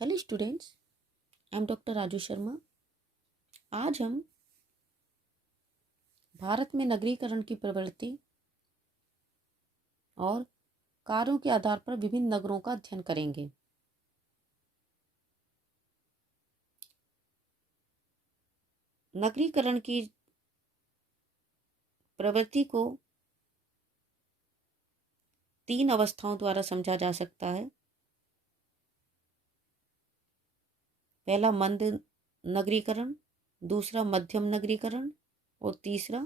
Hello students, I am doctor Raju Sharma. आज हम भारत में नगरीकरण की प्रवृत्ति और कार्यों के आधार पर विभिन्न नगरों का अध्ययन करेंगे। नगरीकरण की प्रवृत्ति को 3 अवस्थाओं द्वारा समझा जा सकता है। पहला मंद नगरीकरण, दूसरा मध्यम नगरीकरण और तीसरा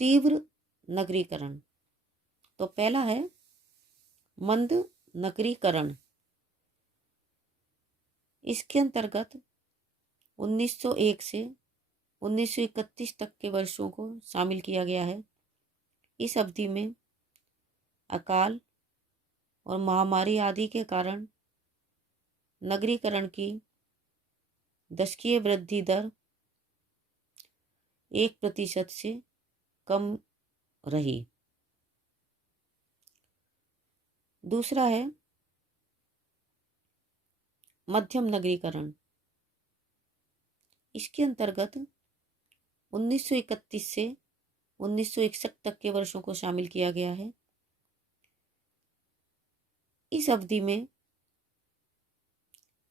तीव्र नगरीकरण। तो पहला है मंद नगरीकरण। इसके अंतर्गत 1901 से 1931 तक के वर्षों को शामिल किया गया है। इस अवधि में अकाल और महामारी आदि के कारण नगरीकरण की दशकीय वृद्धि दर 1% से कम रही। दूसरा है मध्यम नगरीकरण। इसके अंतर्गत 1931 से 1961 तक के वर्षों को शामिल किया गया है। इस अवधि में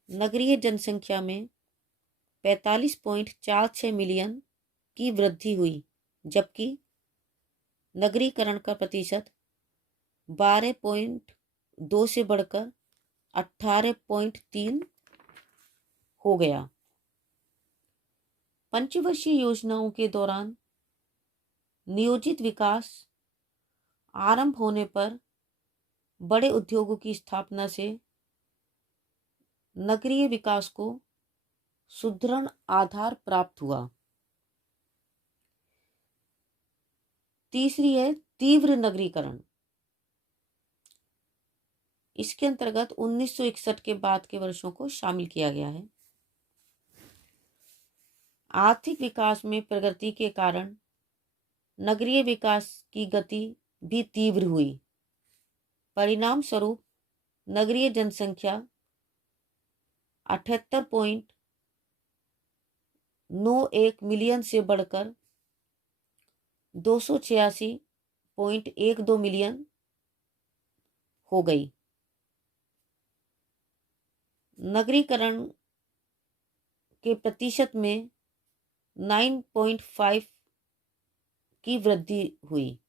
नगरीय जनसंख्या में 45.46 मिलियन की वृद्धि हुई, जबकि नगरीकरण का प्रतिशत 12.2 से बढ़कर 18.3 हो गया। पंचवर्षीय योजनाओं के दौरान नियोजित विकास आरंभ होने पर बड़े उद्योगों की स्थापना से नगरीय विकास को सुदृढ़ आधार प्राप्त हुआ। तीसरी है तीव्र नगरीकरण। इसके अंतर्गत 1961 के बाद के वर्षों को शामिल किया गया है। आर्थिक विकास में प्रगति के कारण नगरीय विकास की गति भी तीव्र हुई। परिणाम स्वरूप नगरीय जनसंख्या 78.91 मिलियन से बढ़कर 286.12 मिलियन हो गई। नगरीकरण के प्रतिशत में 9.5 की वृद्धि हुई।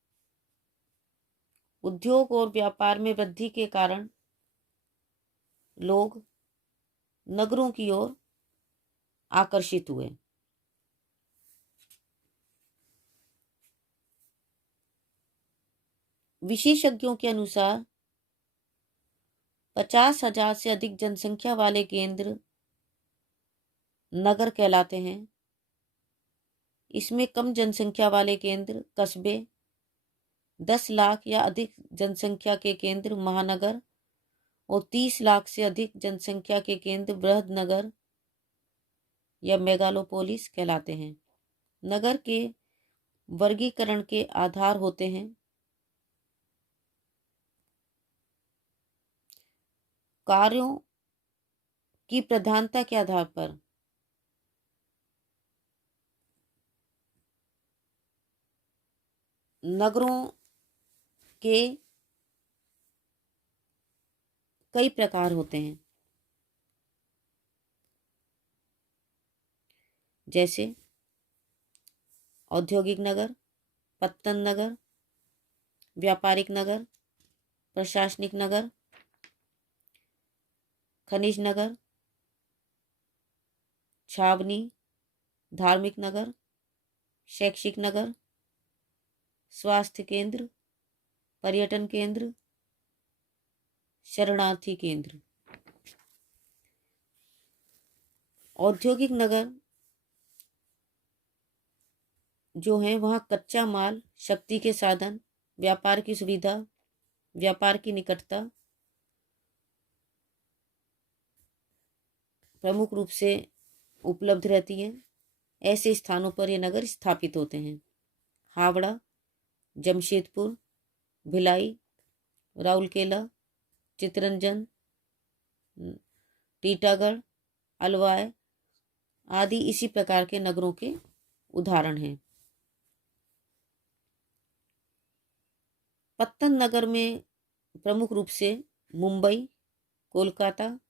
उद्योग और व्यापार में वृद्धि के कारण लोग नगरों की ओर आकर्षित हुए। विशेषज्ञों के अनुसार 50,000 से अधिक जनसंख्या वाले केंद्र नगर कहलाते हैं। इसमें कम जनसंख्या वाले केंद्र कस्बे, 10 लाख या अधिक जनसंख्या के केंद्र महानगर और 30 लाख से अधिक जनसंख्या के केंद्र बृहद नगर या मेगालोपोलिस कहलाते हैं। नगर के वर्गीकरण के आधार होते हैं कार्यों की प्रधानता के आधार पर नगरों के कई प्रकार होते हैं, जैसे औद्योगिक नगर, पत्तन नगर, व्यापारिक नगर, प्रशासनिक नगर, खनिज नगर, छावनी, धार्मिक नगर, शैक्षिक नगर, स्वास्थ्य केंद्र, पर्यटन केंद्र, शरणार्थी केंद्र। औद्योगिक नगर जो है वहाँ कच्चा माल, शक्ति के साधन, व्यापार की सुविधा, व्यापार की निकटता प्रमुख रूप से उपलब्ध रहती है। ऐसे स्थानों पर ये नगर स्थापित होते हैं। हावड़ा, जमशेदपुर, भिलाई, राउरकेला, चितरंजन, टीटागढ़, अलवाय आदि इसी प्रकार के नगरों के उदाहरण हैं। पत्तन नगर में प्रमुख रूप से मुंबई, कोलकाता,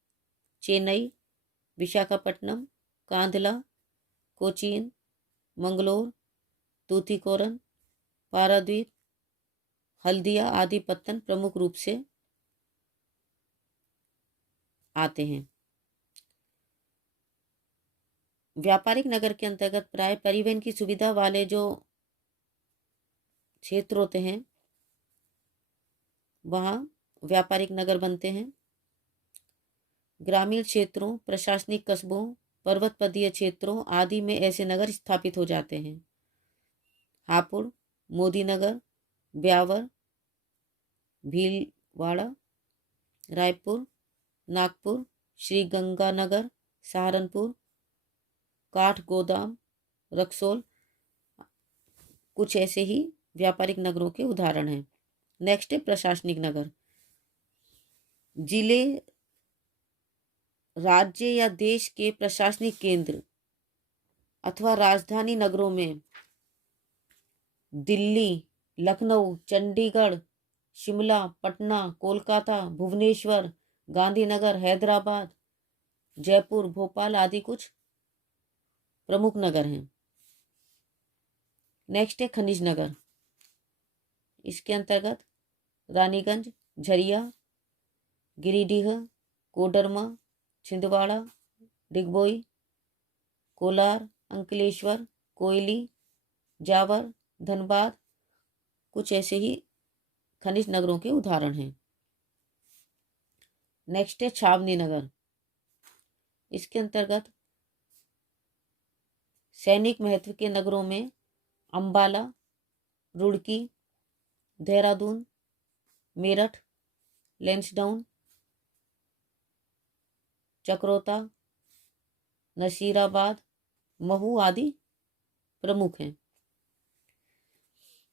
चेन्नई, विशाखापट्टनम, कांधला, कोचीन, मंगलोर, तूतीकोरन, पारादीप, हल्दिया आदि पत्तन प्रमुख रूप से आते हैं। व्यापारिक नगर के अंतर्गत प्राय परिवहन की सुविधा वाले जो क्षेत्र होते हैं वहाँ व्यापारिक नगर बनते हैं। ग्रामीण क्षेत्रों, प्रशासनिक कस्बों, पर्वतपदीय क्षेत्रों आदि में ऐसे नगर स्थापित हो जाते हैं। हापुड़, मोदीनगर, ब्यावर, भीलवाड़ा, रायपुर, नागपुर, श्रीगंगानगर, सहारनपुर, काठगोदाम, रक्सौल कुछ ऐसे ही व्यापारिक नगरों के उदाहरण हैं। नेक्स्ट है प्रशासनिक नगर। जिले, राज्य या देश के प्रशासनिक केंद्र अथवा राजधानी नगरों में दिल्ली, लखनऊ, चंडीगढ़, शिमला, पटना, कोलकाता, भुवनेश्वर, गांधीनगर, हैदराबाद, जयपुर, भोपाल आदि कुछ प्रमुख नगर हैं। नेक्स्ट है खनिज नगर। इसके अंतर्गत रानीगंज, झरिया, गिरिडीह, कोडरमा, छिंदवाड़ा, डिगबोई, कोलार, अंकलेश्वर, कोयली, जावर, धनबाद कुछ ऐसे ही खनिज नगरों के उदाहरण हैं। नेक्स्ट है छावनी नगर। इसके अंतर्गत सैनिक महत्व के नगरों में अंबाला, रुड़की, देहरादून, मेरठ, लैंसडाउन, चक्रोता, नसीराबाद, महू आदि प्रमुख हैं।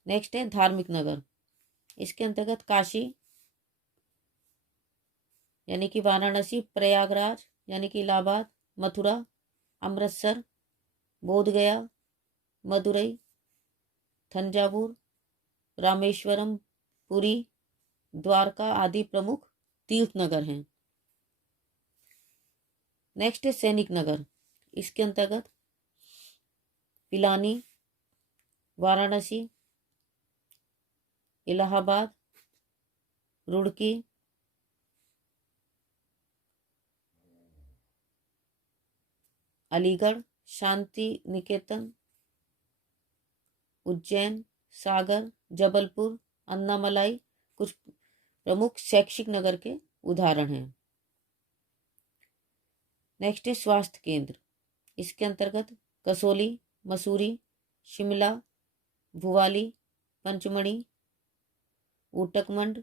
नेक्स्ट है धार्मिक नगर। इसके अंतर्गत काशी यानी कि वाराणसी, प्रयागराज यानी कि इलाहाबाद, मथुरा, अमृतसर, बोधगया, मदुरई, थंजावुर, रामेश्वरम, पुरी, द्वारका आदि प्रमुख तीर्थ नगर हैं। नेक्स्ट है सैनिक नगर। इसके अंतर्गत पिलानी, वाराणसी, इलाहाबाद, रुड़की, अलीगढ़, शांति निकेतन, उज्जैन, सागर, जबलपुर, अन्नामलाई कुछ प्रमुख शैक्षिक नगर के उदाहरण हैं। नेक्स्ट है स्वास्थ्य केंद्र। इसके अंतर्गत कसोली, मसूरी, शिमला, भुवाली, पंचमढ़ी, ऊटकमंड,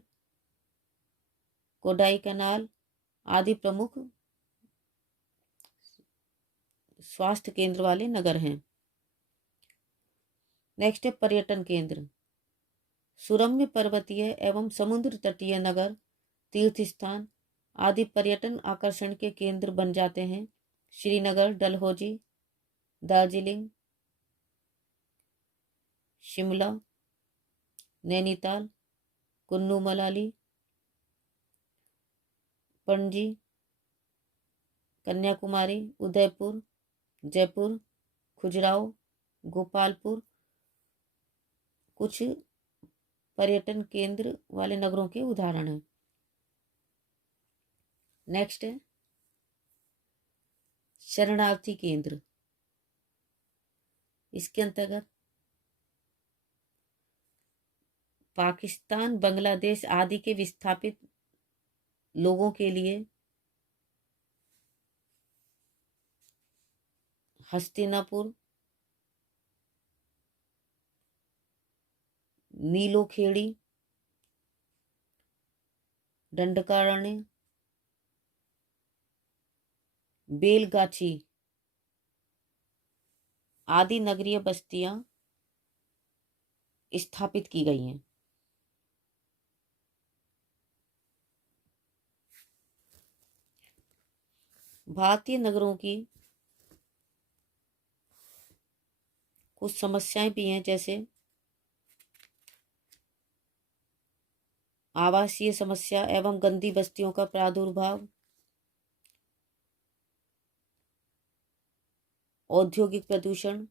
कोडाई कनाल आदि प्रमुख स्वास्थ्य केंद्र वाले नगर हैं। नेक्स्ट है पर्यटन केंद्र। सुरम्य पर्वतीय एवं समुद्र तटीय नगर, तीर्थ स्थान आदि पर्यटन आकर्षण के केंद्र बन जाते हैं। श्रीनगर, डलहौजी, दार्जिलिंग, शिमला, नैनीताल, कुल्लू मनाली, पणजी, कन्याकुमारी, उदयपुर, जयपुर, खजुराहो, गोपालपुर कुछ पर्यटन केंद्र वाले नगरों के उदाहरण हैं। नेक्स्ट है शरणार्थी केंद्र। इसके अंतर्गत पाकिस्तान, बांग्लादेश आदि के विस्थापित लोगों के लिए हस्तिनापुर, नीलोखेड़ी, दंडकारण्य, बेलगाछी आदि नगरीय बस्तियां स्थापित की गई हैं। भारतीय नगरों की कुछ समस्याएं भी हैं, जैसे आवासीय समस्या एवं गंदी बस्तियों का प्रादुर्भाव, औद्योगिक प्रदूषण,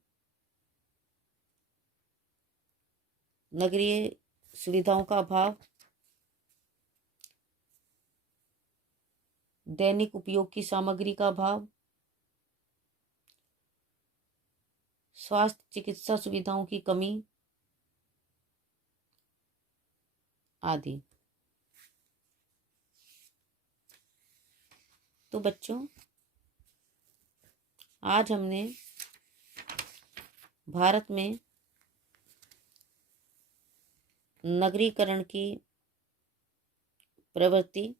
नगरीय सुविधाओं का अभाव, दैनिक उपयोग की सामग्री का अभाव, स्वास्थ्य चिकित्सा सुविधाओं की कमी आदि। तो बच्चों, आज हमने भारत में नगरीकरण की प्रवृत्ति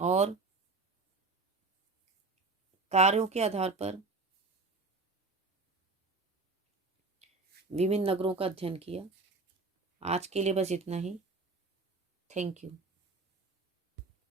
और कार्यों के आधार पर विभिन्न नगरों का अध्ययन किया। आज के लिए बस इतना ही। Thank you.